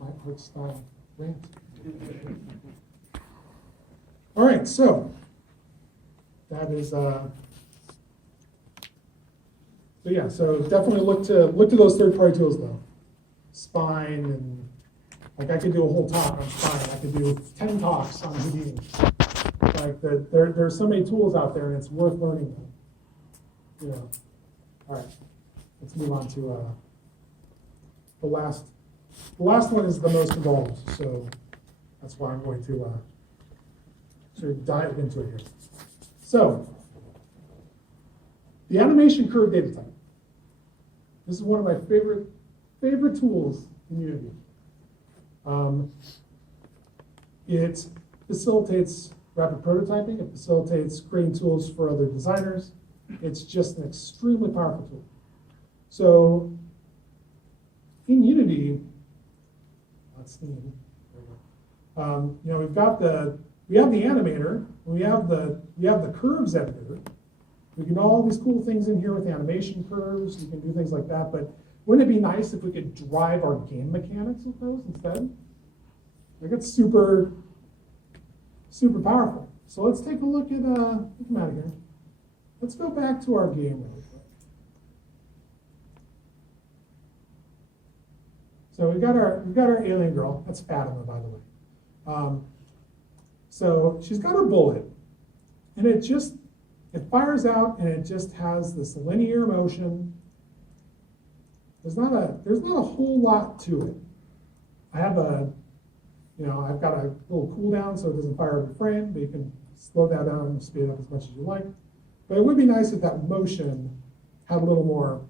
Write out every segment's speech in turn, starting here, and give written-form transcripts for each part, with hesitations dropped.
my art style rant. All right, so that is so yeah, so definitely look to those third-party tools though. Spine, and like I could do a whole talk on spine. I could do 10 talks on Houdini. Like there's so many tools out there, and it's worth learning them. You know. All right, let's move on to the last. The last one is the most involved, so that's why I'm going to sort of dive into it here. So, the animation curve data type. This is one of my favorite tools in Unity. It facilitates rapid prototyping. It facilitates creating tools for other designers. It's just an extremely powerful tool. So, in Unity, Siem. You know, we have the animator, we have the curves editor. We can do all these cool things in here with animation curves. You can do things like that. But wouldn't it be nice if we could drive our game mechanics with those instead? Like it's super powerful. So let's take a look at come out of here. Let's go back to our game really quick. So we've got our alien girl. That's Fatima, by the way. So she's got her bullet, and it fires out, and it just has this linear motion. There's not a whole lot to it. I've got a little cooldown so it doesn't fire every frame, but you can slow that down and speed it up as much as you like. But it would be nice if that motion had a little more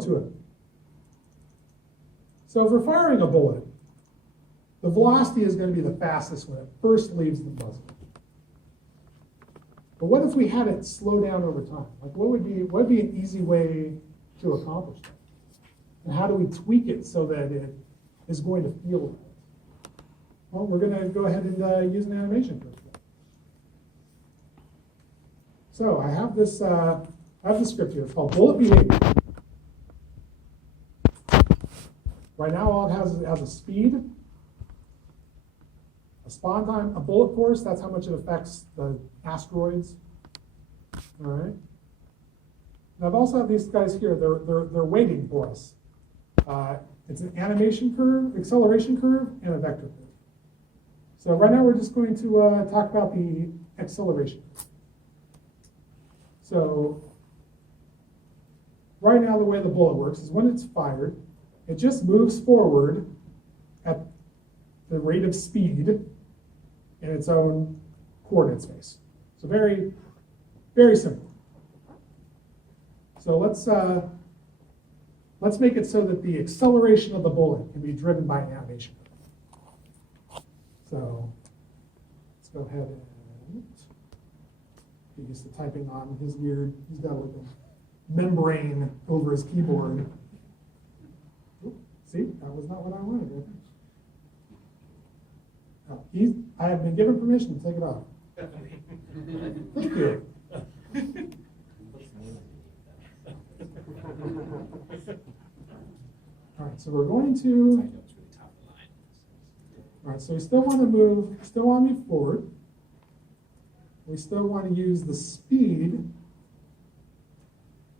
to it. So if we're firing a bullet, the velocity is going to be the fastest when it first leaves the muzzle. But what if we had it slow down over time? Like what would be an easy way to accomplish that? And how do we tweak it so that it is going to feel right? Well, we're going to go ahead and use an animation for that. So I have this script here. It's called Bullet Behavior. Right now, all it has is a speed, a spawn time, a bullet force. That's how much it affects the asteroids. All right. And I've also have these guys here. They're waiting for us. It's an animation curve, acceleration curve, and a vector curve. So right now, we're just going to talk about the acceleration curve. So right now, the way the bullet works is when it's fired, it just moves forward at the rate of speed in its own coordinate space. So very, very simple. So let's make it so that the acceleration of the bullet can be driven by an animation. So let's go ahead and get used to typing on his weird. He's got like a membrane over his keyboard. See, that was not what I wanted. I have been given permission to take it off. Thank you. All right, so we're going to. All right, so we still want to move, still want to move forward. We still want to use the speed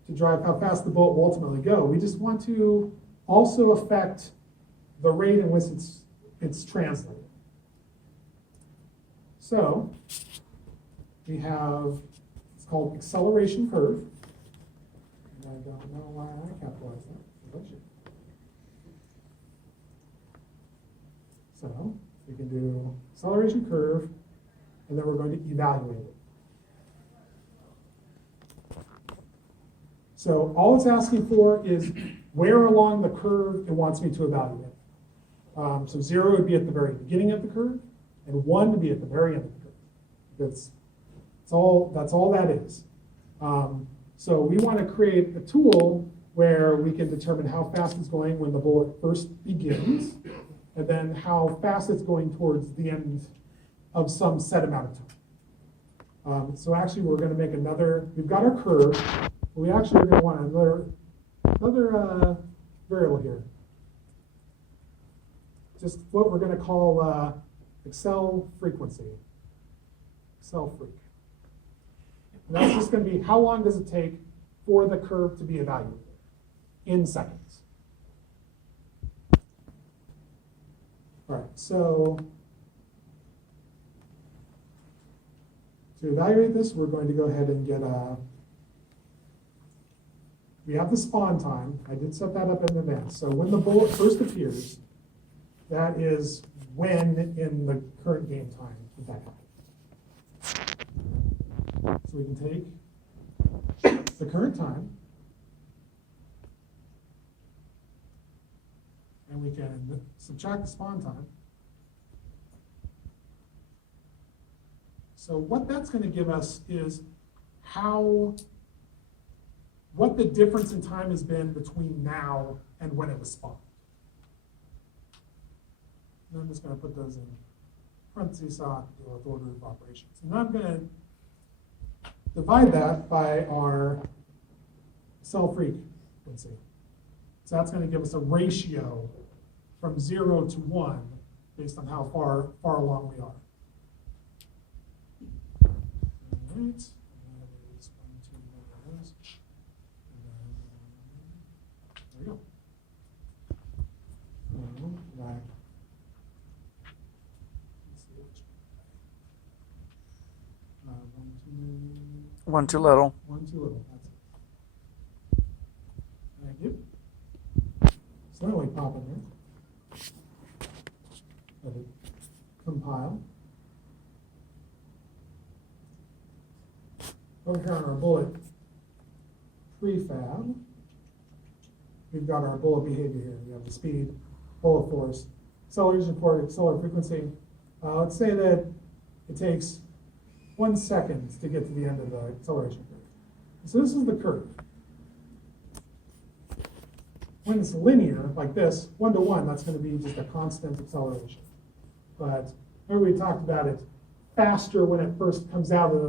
to drive how fast the bullet will ultimately go. We just want to also affect the rate in which it's translated. So we have, it's called acceleration curve. And I don't know why I capitalized that. So we can do acceleration curve, and then we're going to evaluate it. So all it's asking for is where along the curve it wants me to evaluate. So 0 would be at the very beginning of the curve, and 1 would be at the very end of the curve. That's all that is. So we want to create a tool where we can determine how fast it's going when the bullet first begins, and then how fast it's going towards the end of some set amount of time. So actually we're going to make we've got our curve, but we actually are going to want another variable here. just what we're going to call Excel frequency. Excel freak. And that's just going to be how long does it take for the curve to be evaluated in seconds. All right, so to evaluate this, we're going to go ahead and get we have the spawn time. I did set that up in advance. So when the bullet first appears, that is when in the current game time that happens. So we can take the current time, and we can subtract the spawn time. So what that's going to give us is what the difference in time has been between now and when it was spawned. And I'm just going to put those in parentheses so I have to deal with order of operations. And I'm going to divide that by our cell frequency. So that's going to give us a ratio from 0 to 1 based on how far along we are. All right. There we go. Right. Let's see which one. One too little. One too little. That's it. Thank you. So then we pop in here. Let it compile. Over here on our bullet prefab, we've got our bullet behavior here. We have the speed, bullet force, acceleration chord, accelerator frequency. Let's say that it takes 1 second to get to the end of the acceleration curve. So this is the curve. When it's linear, like this, 1 to 1, that's going to be just a constant acceleration. But remember we talked about it faster when it first comes out of the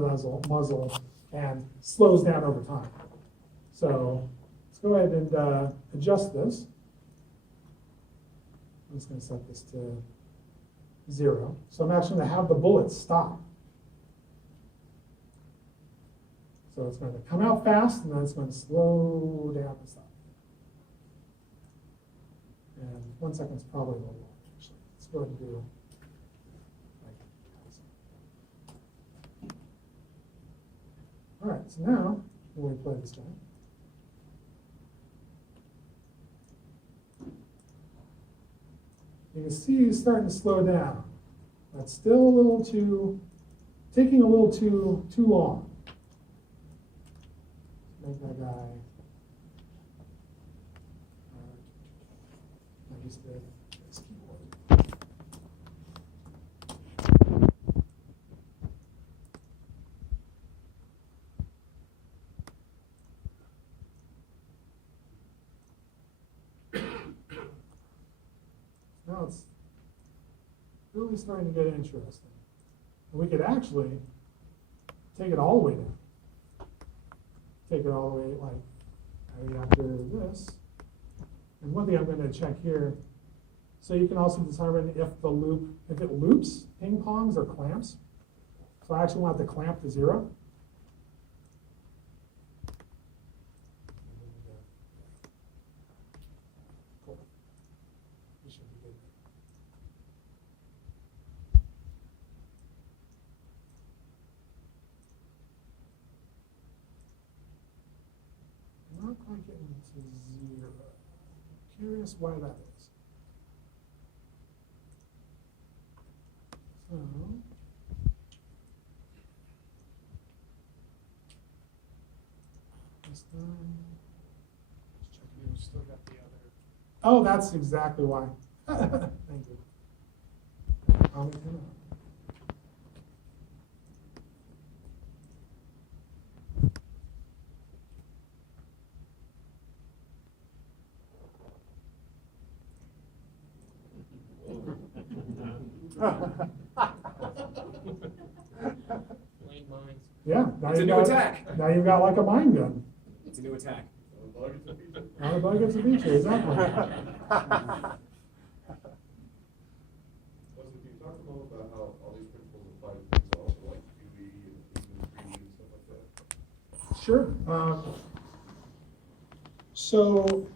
muzzle and slows down over time. So let's go ahead and adjust this. I'm just going to set this to 0. So I'm actually going to have the bullet stop. So it's going to come out fast, and then it's going to slow down and stop. And 1 second is probably a little long, actually. Let's go ahead and do like that. All right, so now when we play this guy, you can see he's starting to slow down. That's still taking a little too long. Make that guy. I used to this keyboard. Now it's really starting to get interesting. And we could actually take it all the way down. Take it all the way, like after this. And one thing I'm going to check here, so you can also determine if it loops, ping pongs or clamps. So I actually want the clamp to 0. Cool. We should be good. Not quite getting to 0. Curious why that is. So this time, let's check you still got the other. Oh, that's exactly why. Thank you. I'll make him up. Yeah, it's a new attack. Now you've got like a mine gun. It's a new attack. Not a bug, it's a feature, exactly. Sure. So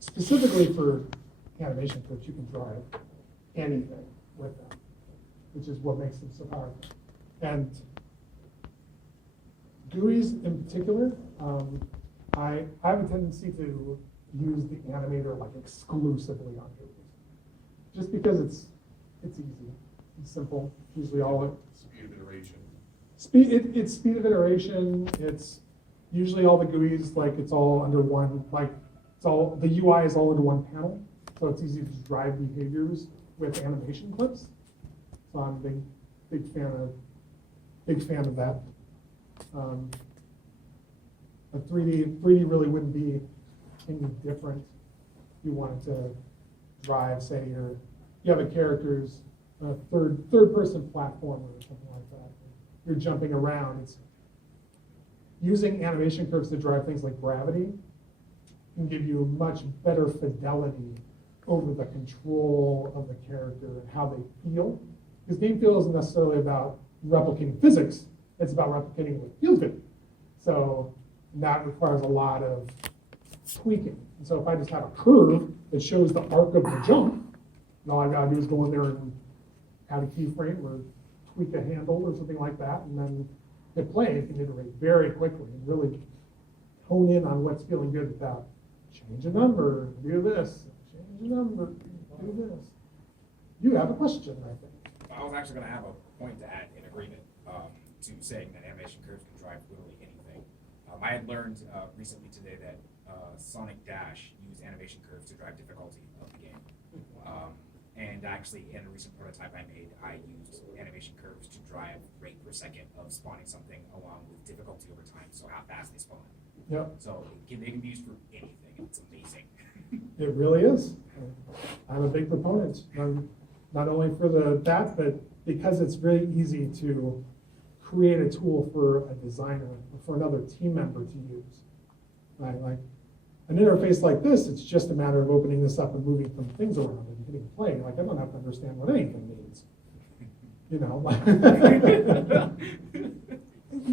specifically for animation clips, you can drive anything with them, which is what makes them so powerful. And GUIs in particular, I have a tendency to use the animator like exclusively on GUIs, just because it's easy, it's simple. Usually all it Speed of iteration. it's speed of iteration. It's usually all the GUIs, like it's all under one, like it's all, the UI is all under one panel. So it's easy to drive behaviors with animation clips. So I'm a big fan of that. But 3D really wouldn't be any different if you wanted to drive, say you have a character's third person platformer or something like that. You're jumping around. It's using animation curves to drive things like gravity can give you a much better fidelity over the control of the character and how they feel. Because game feel isn't necessarily about replicating physics, it's about replicating what feels good. So that requires a lot of tweaking. And so if I just have a curve that shows the arc of the jump, and all I gotta do is go in there and add a keyframe or tweak a handle or something like that, and then hit play, it can iterate very quickly and really hone in on what's feeling good without change a number, do this, change a number, do this. You have a question, I think. I was actually going to have a point to add in agreement to saying that animation curves can drive literally anything. I had learned recently today that Sonic Dash used animation curves to drive difficulty of the game. And actually, in a recent prototype I made, I used animation curves to drive rate per second of spawning something along with difficulty over time, so how fast they spawn. Yep. So they can be used for anything, and it's amazing. It really is. I'm a big proponent, not only for that, but because it's really easy to create a tool for a designer or for another team member to use. Right? Like an interface like this, it's just a matter of opening this up and moving some things around and hitting play. Like I don't have to understand what anything means. You know.